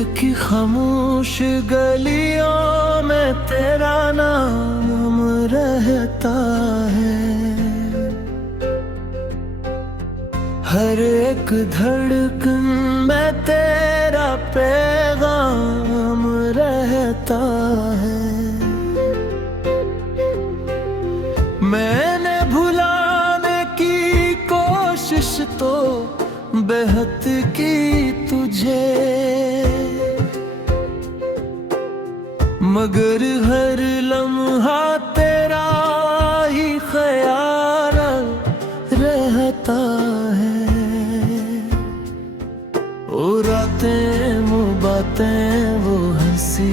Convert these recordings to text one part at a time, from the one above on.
की खामोश गलियों में तेरा नाम रहता है। हर एक धड़कन में तेरा पैगाम रहता है। मैंने भुलाने की कोशिश तो बेहद की तुझे, मगर हर लम्हा तेरा ही ख्याल रहता है। वो रातें वो बातें वो हंसी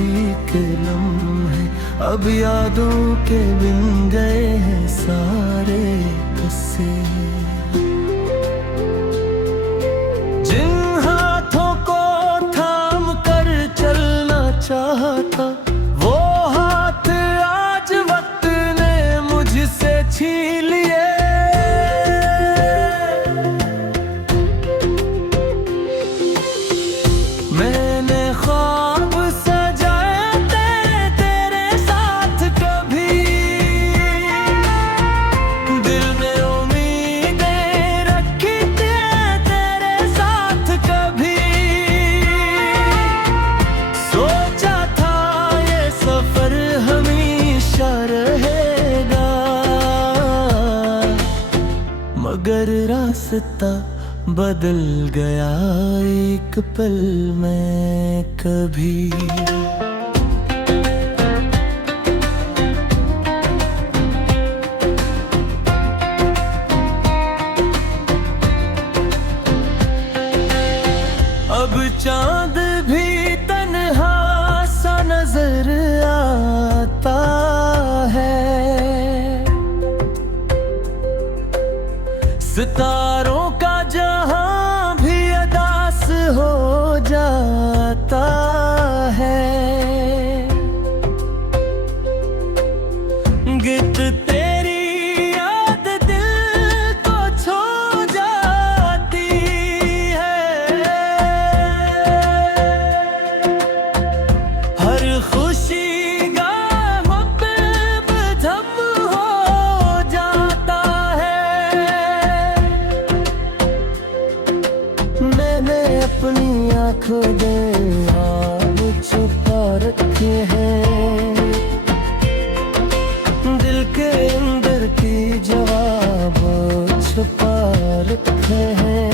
के लम्हे अब यादों के बिन गए हैं सारे किस्से। जिन हाथों को थाम कर चलना चाहता वो हाथ आज वक्त ने मुझसे छीन लिए। मैंने ख्वाब सजाए थे तेरे साथ कभी, दिल में उम्मीदें रखी थी तेरे साथ कभी। सोचा था ये सफर हमेशा रहेगा, मगर रास्ता बदल गया एक पल में कभी। अब चांद भी तन्हा सा नजर आता है। सितारों का जहां भी अदास हो जाता है। गित तेरी याद दिल को छू जाती है। हर खुशी गाहों पे बदम हो जाता है। मैंने अपनी आँखों में ख्वाब छुपा रखे हैं, दिल के अंदर की जवाब छुपा रखे हैं।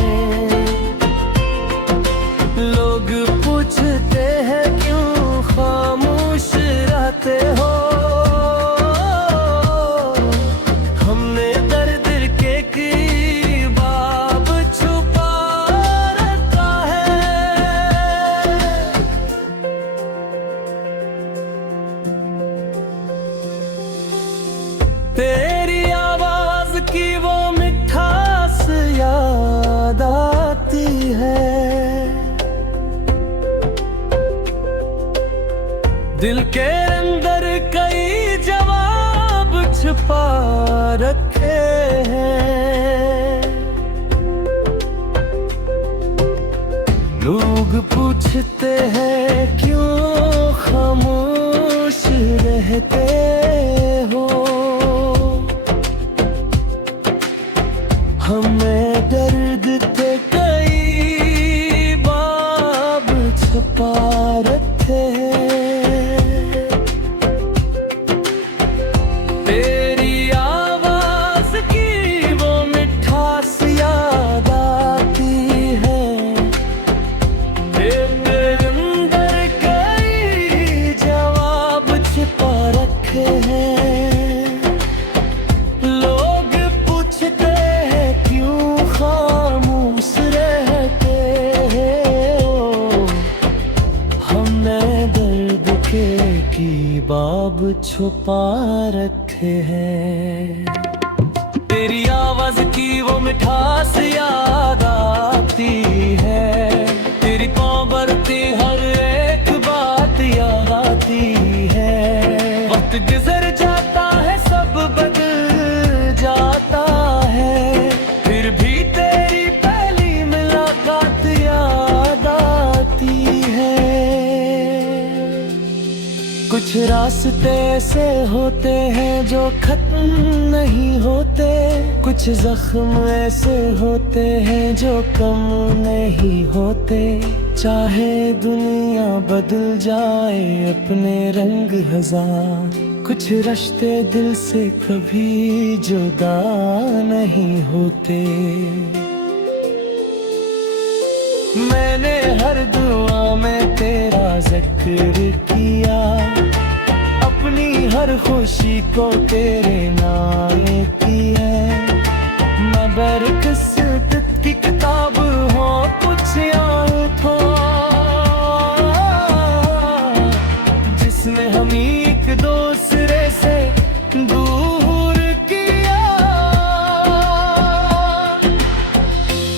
लोग पूछते हैं क्यों खामोश रहते हो, हमने दर्द के बाब छुपा रखा है। तेरी आवाज की वो मिठास याद आती है। दिल के अंदर कई जवाब छुपा रखे हैं। लोग पूछते हैं क्यों खामोश रहते हो, हमें दर्द थे कई बाब छुपा रखे हैं। तेरी आवाज की वो मिठास याद आती है। तेरे अंदर कई जवाब छुपा रखे हैं। लोग पूछते हैं क्यों खामोश रहते हो, हमने दर्द के की बाब छुपा रखे हैं। तेरी आवाज की वो मिठास याद आती है। तेरी पाँव भरती हर एक बात याद आती है। वक्त गुजर जाता है सब बदल जाता है, फिर भी तेरी पहली मुलाकात याद आती है। कुछ रास्ते ऐसे होते हैं जो खत्म नहीं होते, कुछ जख्म ऐसे होते हैं जो कम नहीं होते। चाहे दुनिया बदल जाए अपने रंग हजार, कुछ रिश्ते दिल से कभी जुदा नहीं होते। मैंने हर दुआ में तेरा जिक्र किया, अपनी हर खुशी को तेरे नाम की है। मैं बरक़िस्मत की किताब हो कुछ आँखों, जिसने हम एक दूसरे से दूर किया।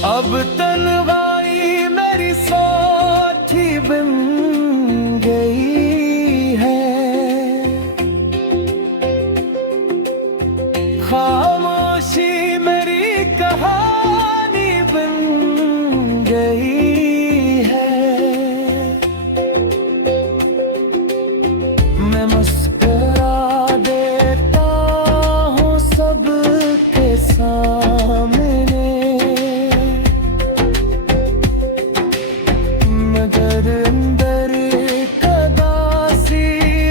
अब तन्हाई मेरी साथी बन गई है, खामोशी मेरी कहानी बन गई है। मैं मुस्कुरा देता हूँ सबके सामने, मगर अंदर कदासी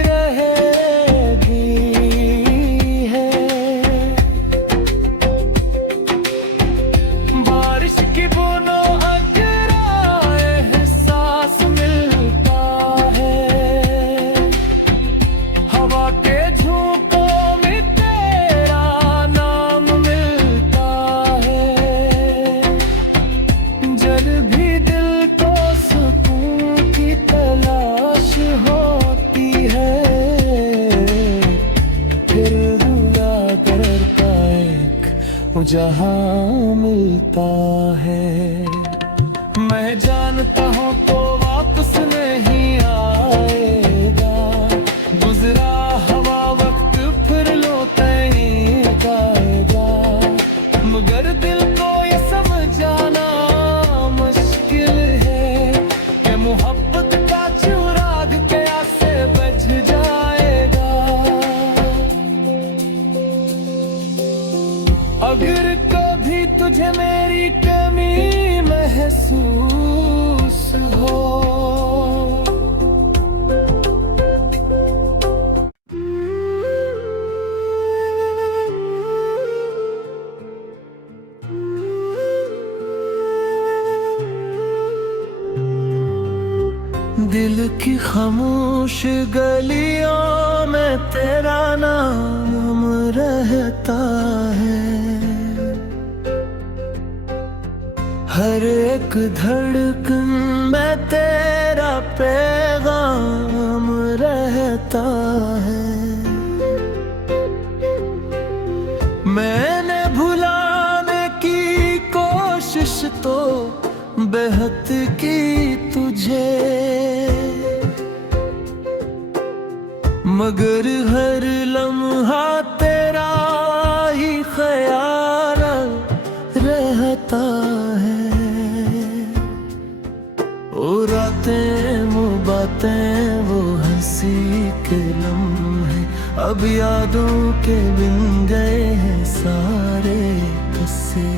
रहेगी है। बारिश की बूंदों अगर एहसास मिलता है, हवा के झोंकों में तेरा नाम मिलता है। जब भी दिल को सुकून की तलाश होती है, फिर दुआ करता एक जहां मिलता है। मैं जानता हूँ तो वापस नहीं आएगा, गुजरा हवा वक्त फिर लौटेगा, मगर दिल को ये समझाना मुश्किल है कि मोहब्बत का चिराग कैसे बुझ जाएगा। अगर कभी तुझे मेरी कमी महसूस हो, दिल की खामोश गलियों में तेरा नाम रहता है। हर एक धड़कन में तेरा पैगाम रहता है। मैंने भुलाने की कोशिश तो बेहद की तुझे, मगर हर लम्हा तेरा ही ख्याल रहता है। वो रातें वो बातें वो हंसी के लम्हे अब यादों के बिन गए हैं सारे किस्से।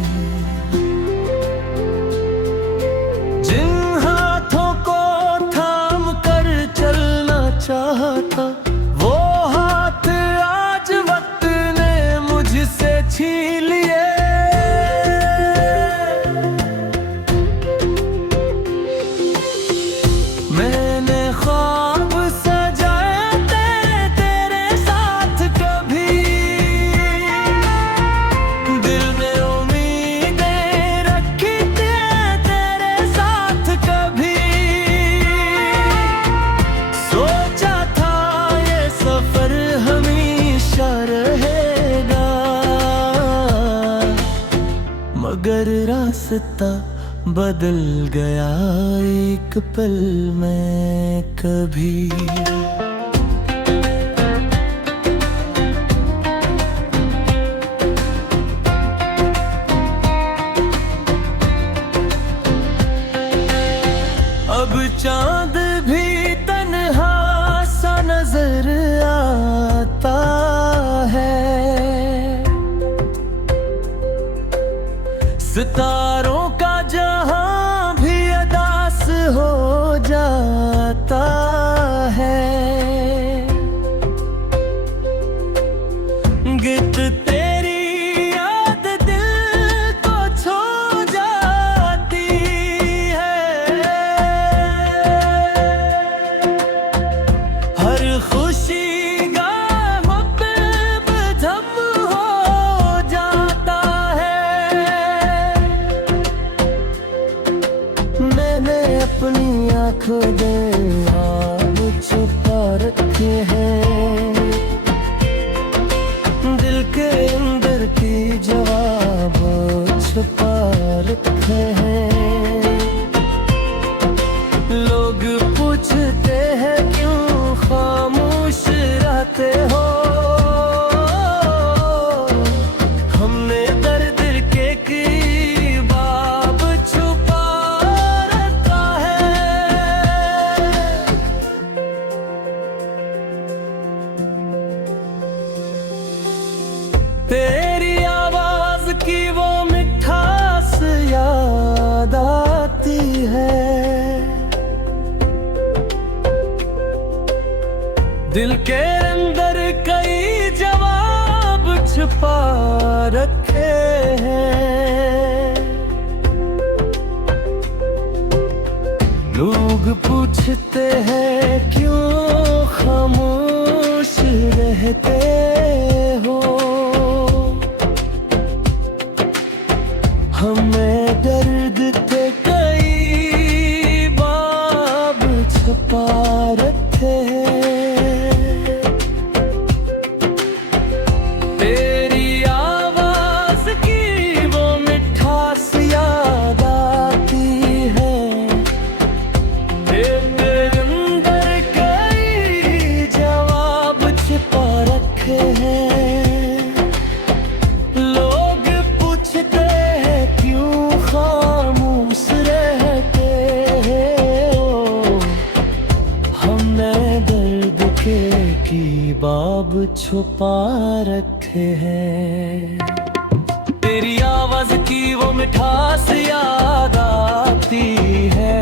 जिन हाथों को थाम कर चलना चाहता, वो हाथ आज वक्त ने मुझसे छीन लिए। मैंने ख्वाब सजाए थे तेरे साथ कभी, दिल में उम्मीदें रखी थी तेरे साथ कभी। सोचा था ये सफर हमेशा रहेगा, मगर रास्ता बदल गया एक पल में कभी। अब चांद भी तन्हा सा नजर गीत तेरी याद दिल को छू जाती है। हर खुशी का मकदम हो जाता है। मैंने अपनी आँखों में आग छुपा रखे हैं, दिल के अंदर की जवाब छुपा रखे हैं। लोग पूछते हैं क्यों खामोश रहते हो, हमने दर्द के बाब छुपा रखा है। तेरी आवाज की वो मिठास याद आती है, दिल के अंदर कई जवाब छुपा रखे हैं। लोग पूछते हैं क्यों खामोश रहते हो, हमें दर्द थे कई बाब छुपा रखे हैं। तेरी आवाज की वो मिठास याद आती है, तेरे अंदर कई जवाब छुपा रखे हैं। लोग पूछते हैं क्यों खामोश रहते हो, हमने दर्द के बाब छुपा रखे हैं। तेरी आवाज की वो मिठास याद आती है,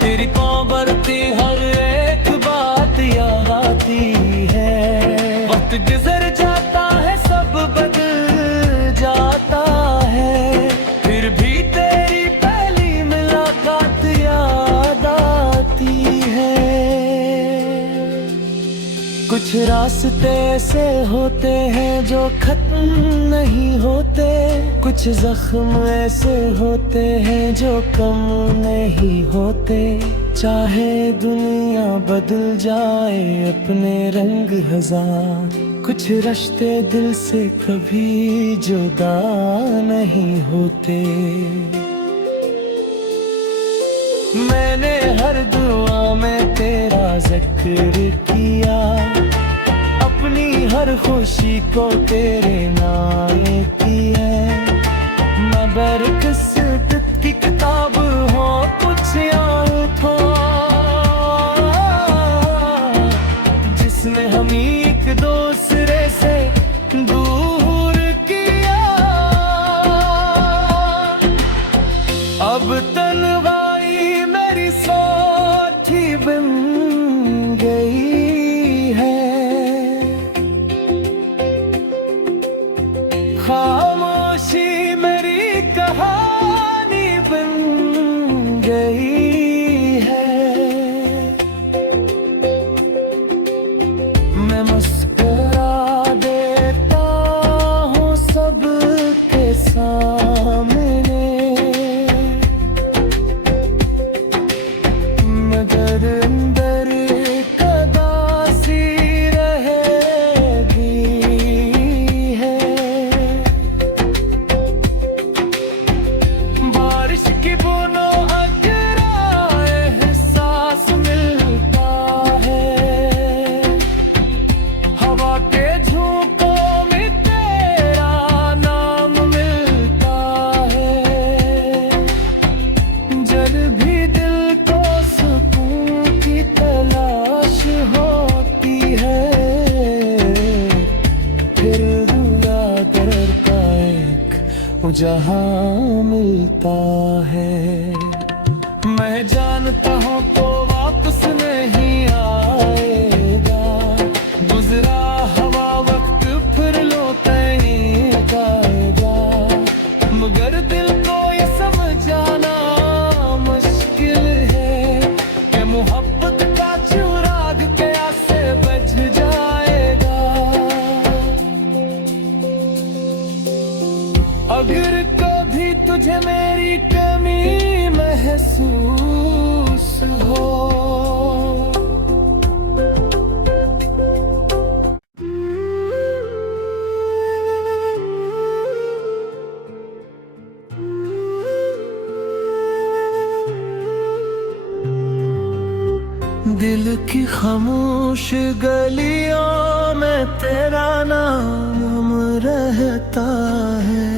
तेरी पाँव भरती हर एक बात याद आती है। वक्त गुजर जाता है सब बदल जाता है, फिर भी तेरी पहली मुलाकात याद आती है। कुछ रास्ते ऐसे होते हैं जो खत्म नहीं होते, कुछ जख्म ऐसे होते हैं जो कम नहीं होते। चाहे दुनिया बदल जाए अपने रंग हजार, कुछ रिश्ते दिल से कभी जुदा नहीं होते। मैंने हर दुआ में तेरा जिक्र किया, अपनी हर खुशी को तेरे नाम की है। मैं बरक़िस्मत की किताब हो कुछ यूं था, जिसने हम एक दूसरे से दूर किया। अब तन्हाई मेरी साथी बन गई है, खामोशी मेरी कहानी बन गई है। मैं मुस्कुरा देता हूँ सबके सामने, मगर अंदर कदासी रहेगी है। बारिश की बूंदों अगरा एहसास मिलता है, हवा के झोंकों में तेरा नाम मिलता है। जब भी दिल को सुकून की तलाश होती है, फिर दुआ दर का एक जहां मिलता है। मैं जानता हूँ तो वापस नहीं आएगा, गुजरा हवा वक्त फिर लौट अगर कभी तुझे मेरी कमी महसूस हो, दिल की खामोश गलियों में तेरा नाम रहता है।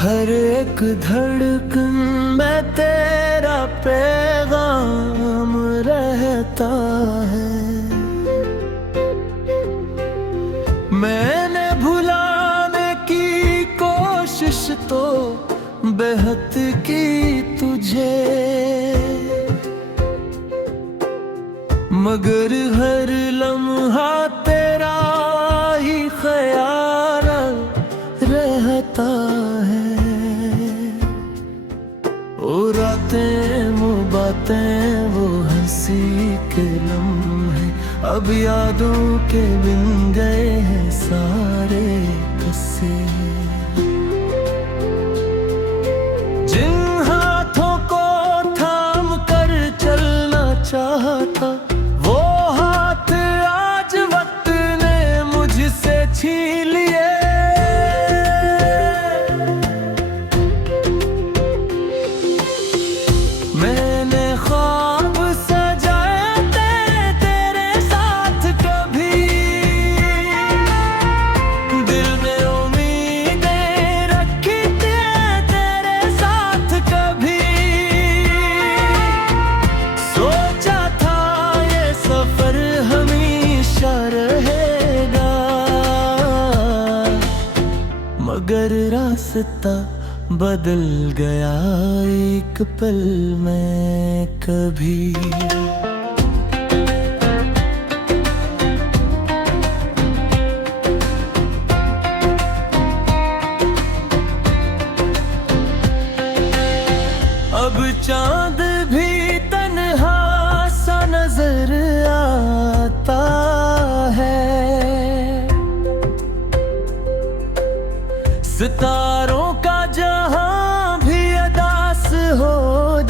हर एक धड़कन में तेरा पैगाम रहता है। मैंने भुलाने की कोशिश तो बेहद की तुझे, मगर हर लम्हा तेरा ही ख्याल रहता है। वो रातें वो बातें वो हंसी के लम्हे अब यादों के बिन गए हैं सारे किस्से। जिन हाथों को थाम कर चलना चाहता, वो हाथ आज वक्त ने मुझसे छीन लिए। मैंने ख्वाब सजाए थे तेरे साथ कभी, दिल में उम्मीदें रखी थी तेरे साथ कभी। सोचा था ये सफर हमेशा रहेगा, मगर रास्ता बदल गया एक पल में कभी। अब चांद भी तन्हा सा नजर आता है, सितारों का जहां भी अदास हो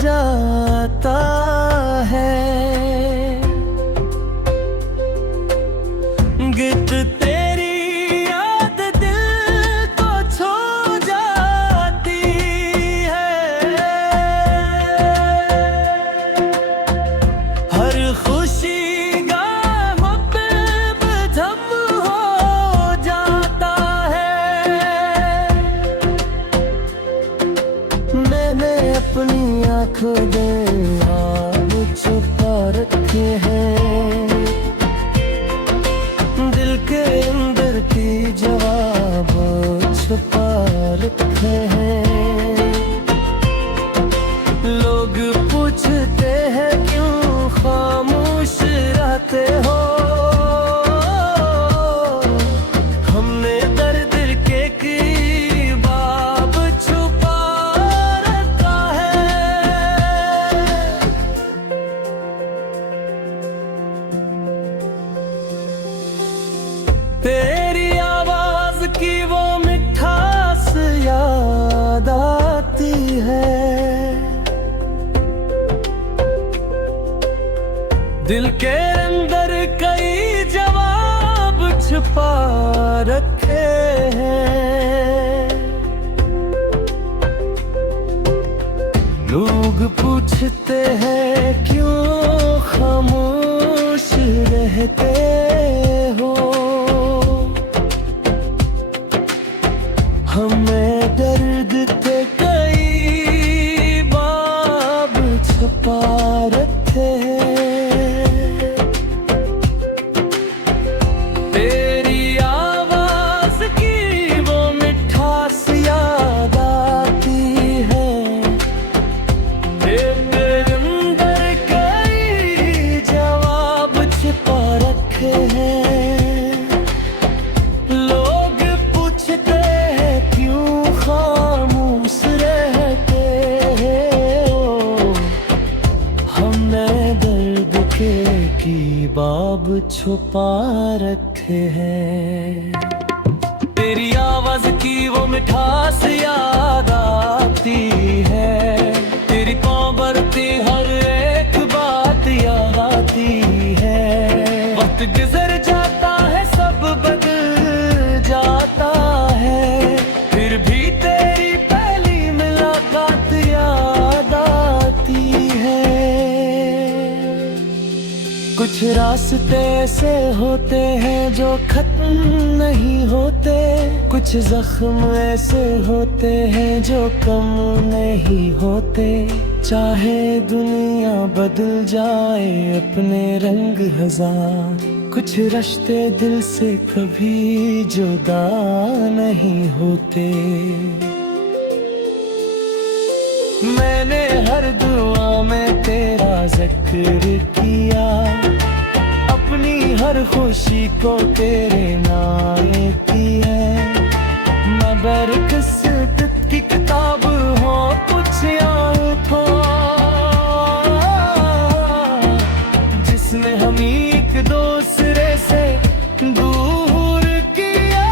जाता है। गिट तेरी याद दिल को छू जाती है, हर खुशी गाहों पे बदम हो जाता है। मैंने अपनी आँखों में आग छुपा रखे हैं, दिल के अंदर की जवाब छुपा रखे हैं। लोग पूछते हैं क्यों खामोश रहते हो, हमने दर्द के बाब छुपा रखा है। तेरी आवाज की वो मिठास याद आती है, दिल के अंदर कई जवाब छुपा रखे हैं। लोग पूछते हैं क्यों खामोश रहते हो, हमें दर्द थे कई बाब छुपा रखे हैं। तेरी आवाज की वो मिठास याद आती है, तेरे अंदर कई जवाब छुपा रखे हैं। लोग पूछते हैं क्यों खामोश रहते हो, हमने दर्द के की बाब छुपा रखे हैं। तेरी आवाज की वो मिठास याद आती है, तेरी पाँव बढ़ती हर एक बात याद आती है। वक्त गुजर जाता है सब बदल जाता है, फिर भी तेरी पहली मुलाकात याद आती है। कुछ रास्ते ऐसे होते हैं जो खत्म नहीं होते, कुछ जख्म ऐसे होते हैं जो कम नहीं होते। चाहे दुनिया बदल जाए अपने रंग हजार, कुछ रिश्ते दिल से कभी जुदा नहीं होते। मैंने हर दुआ में तेरा जिक्र किया, अपनी हर खुशी को तेरे नाम की है। मैं बरक़िस्मत की किताब हो कुछ आँखों, जिसने हम एक दूसरे से दूर किया।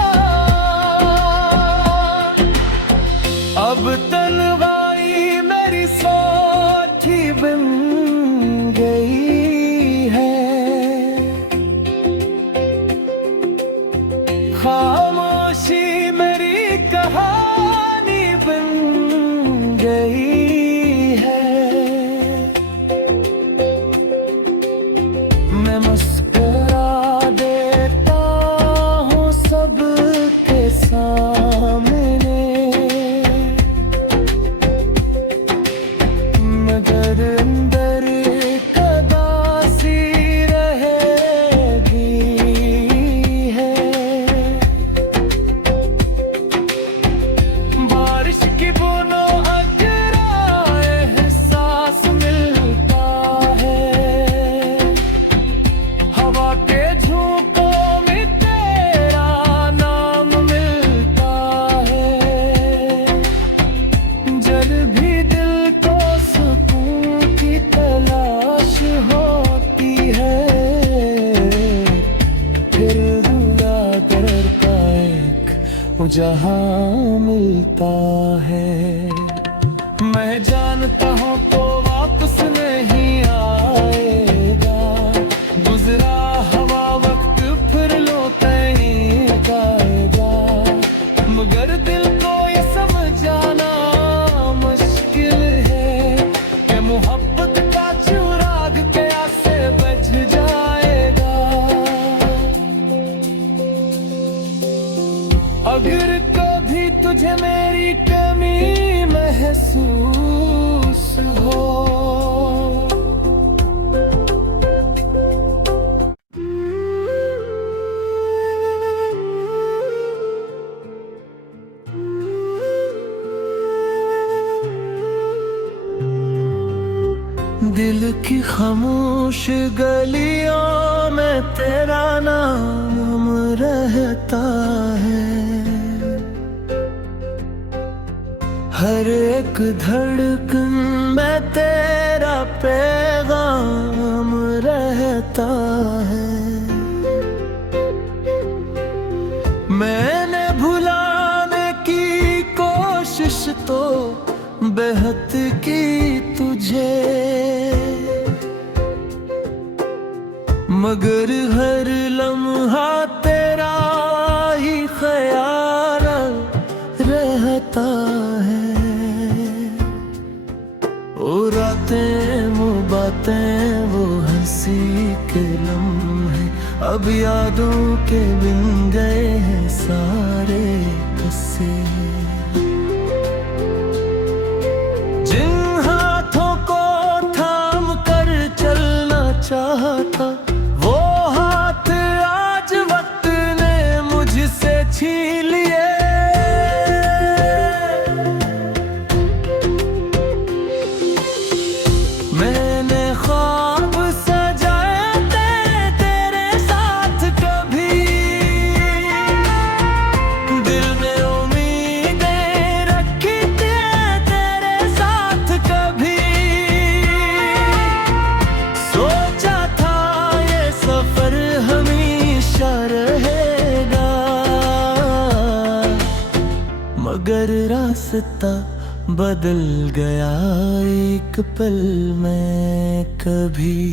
अब तन्हाई मेरी साथी बन गई है, खामोशी मेरी कहानी बन गई है। मैं मुस्कुरा देता हूँ सबके सामने, मगर अंदर कदासी रहेगी है। बारिश की बूंदों अगरा एहसास मिलता है, हवा के झोंकों में तेरा नाम मिलता है। जब भी दिल को सुकून की तलाश होती है, फिर दुआ करता एक जहां मिलता है। मैं जानता हूँ तो वापस नहीं आएगा, गुजरा हवा वक्त फिर लौट आएगा। मगर दिल को ये समझाना मुश्किल है कि मोहब्बत का चिराग कैसे बुझ जाएगा। अगर कभी तुझे मेरी कमी महसूस हो, दिल की खामोश गलियों में तेरा नाम रहता है। हर एक धड़कन में तेरा पैगाम रहता है। मैंने भुलाने की कोशिश तो बेहद की तुझे, मगर हर लम्हा तेरा ही ख्याल रहता है। वो रातें वो बातें वो हंसी के लम्हे अब यादों के बिन गए हैं सारे किस्से। जिन हाथों को थाम कर चलना चाहता, वो हाथ आज वक्त ने मुझसे छीन लिए। मैंने ख्वाब सजाए थे तेरे साथ, कभी दिल में उम्मीदें रखी थी तेरे साथ, कभी सोचा था ये सफर हमेशा रहेगा। मगर रास्ता बदल गया एक पल में कभी।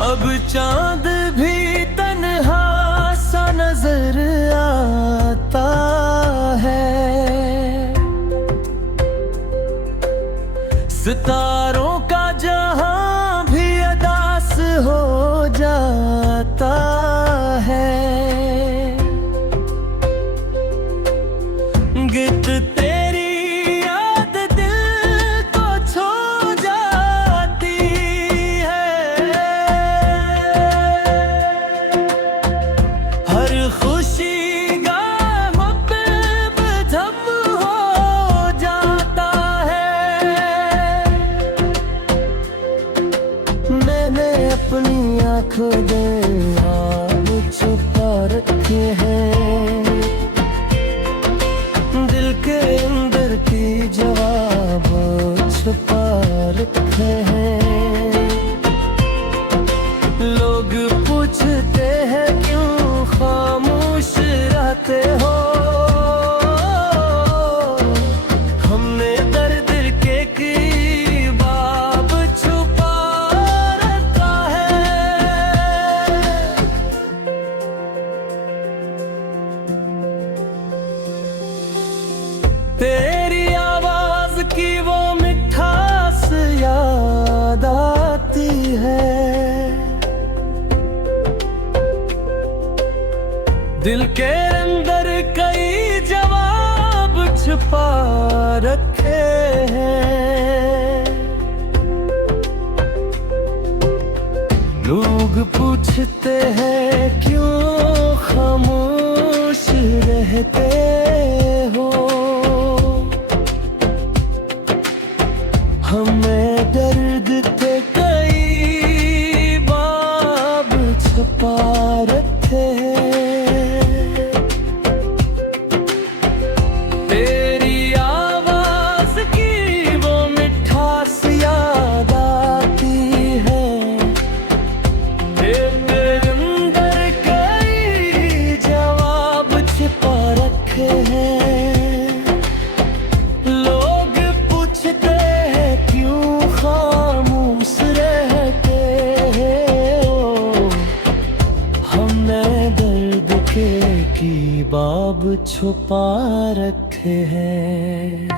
अब चांद भी तन्हा सा नजर आता है, सितारों का जहां भी अदास हो जाता है। गित तेरी याद दिल को छू जाती है, हर खुशी का मकसद हो जाता है। मैंने अपनी आँखों में ख्वाब छुपा रखे हैं, दिल के अंदर की जवाब छुपा रखे हैं। लोग पूछते हैं क्यों खामोश रहते हो, हमने दर्द के बाब छुपा रखा है। तेरी आवाज की वो मिठास याद आती है, दिल के अंदर कई जवाब छुपा रखे हैं। लोग पूछते हैं क्यों खामोश रहते हो, हमें दर्द थे कई बाब छुपा रखे हैं। तेरी आवाज की वो मिठास याद आती है, तेरे अंदर कई जवाब छुपा रखे हैं। लोग पूछते हैं क्यों खामोश रहते हो, हमने दर्द की बाब छुपा रखे हैं।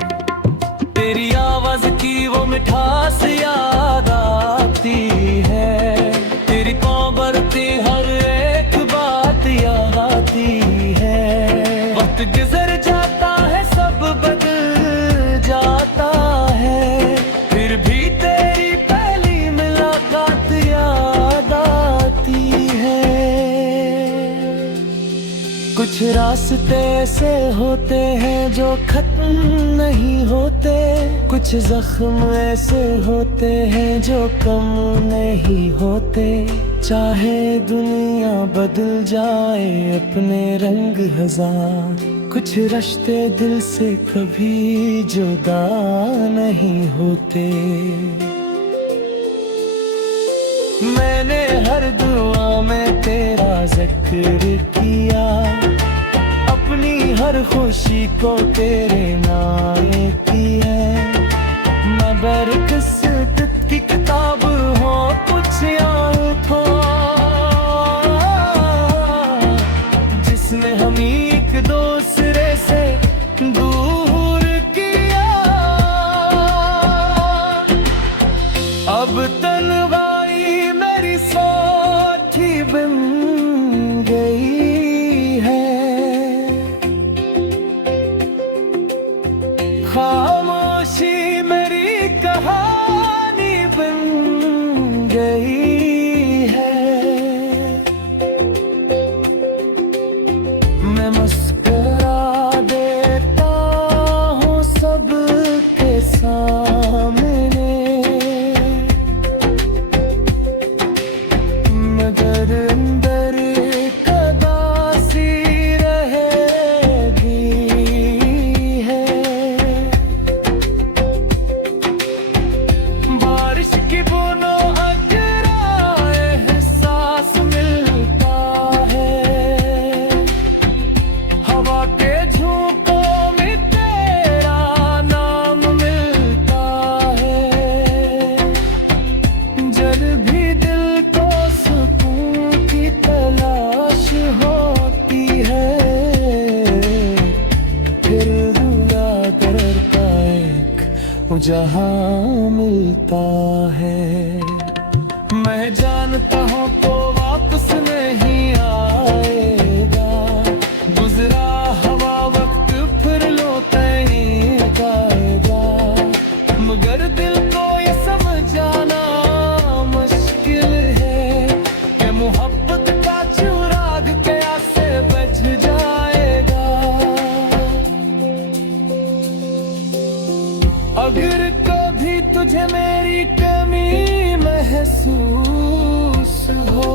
तेरी आवाज की वो मिठास याद आती है, तेरी पाँव भरती हर एक बात याद आती है। वक्त गुजर जाता है सब बदल जाता है, फिर भी तेरी पहली मुलाकात याद आती है। कुछ रास्ते ऐसे होते हैं जो खत्म नहीं होते, कुछ जख्म ऐसे होते हैं जो कम नहीं होते। चाहे दुनिया बदल जाए अपने रंग हजार, कुछ रिश्ते दिल से कभी जुदा नहीं होते। मैंने हर दुआ में तेरा जिक्र किया, अपनी हर खुशी को तेरे नाम की है। मैं बरक़िस्मत की किताब हो कुछ आँखों, जिसने हम एक दूसरे से दूर किया। अब तन्हाई मेरी साथी बन गई है, खामोशी मेरी कहानी बन गई है। मैं मुस्कुरा देता हूँ सबके सामने, मगर अंदर कदासी रहेगी है। जहां मिलता है। मैं जानता हूँ तो वापस नहीं आएगा, गुजरा हवा वक्त फिर लौटेगा, मगर दिल को ये समझाना मुश्किल है कि मोहब्बत का चिराग कैसे बुझ जाएगा। अगर कभी तुझे मेरी कमी महसूस हो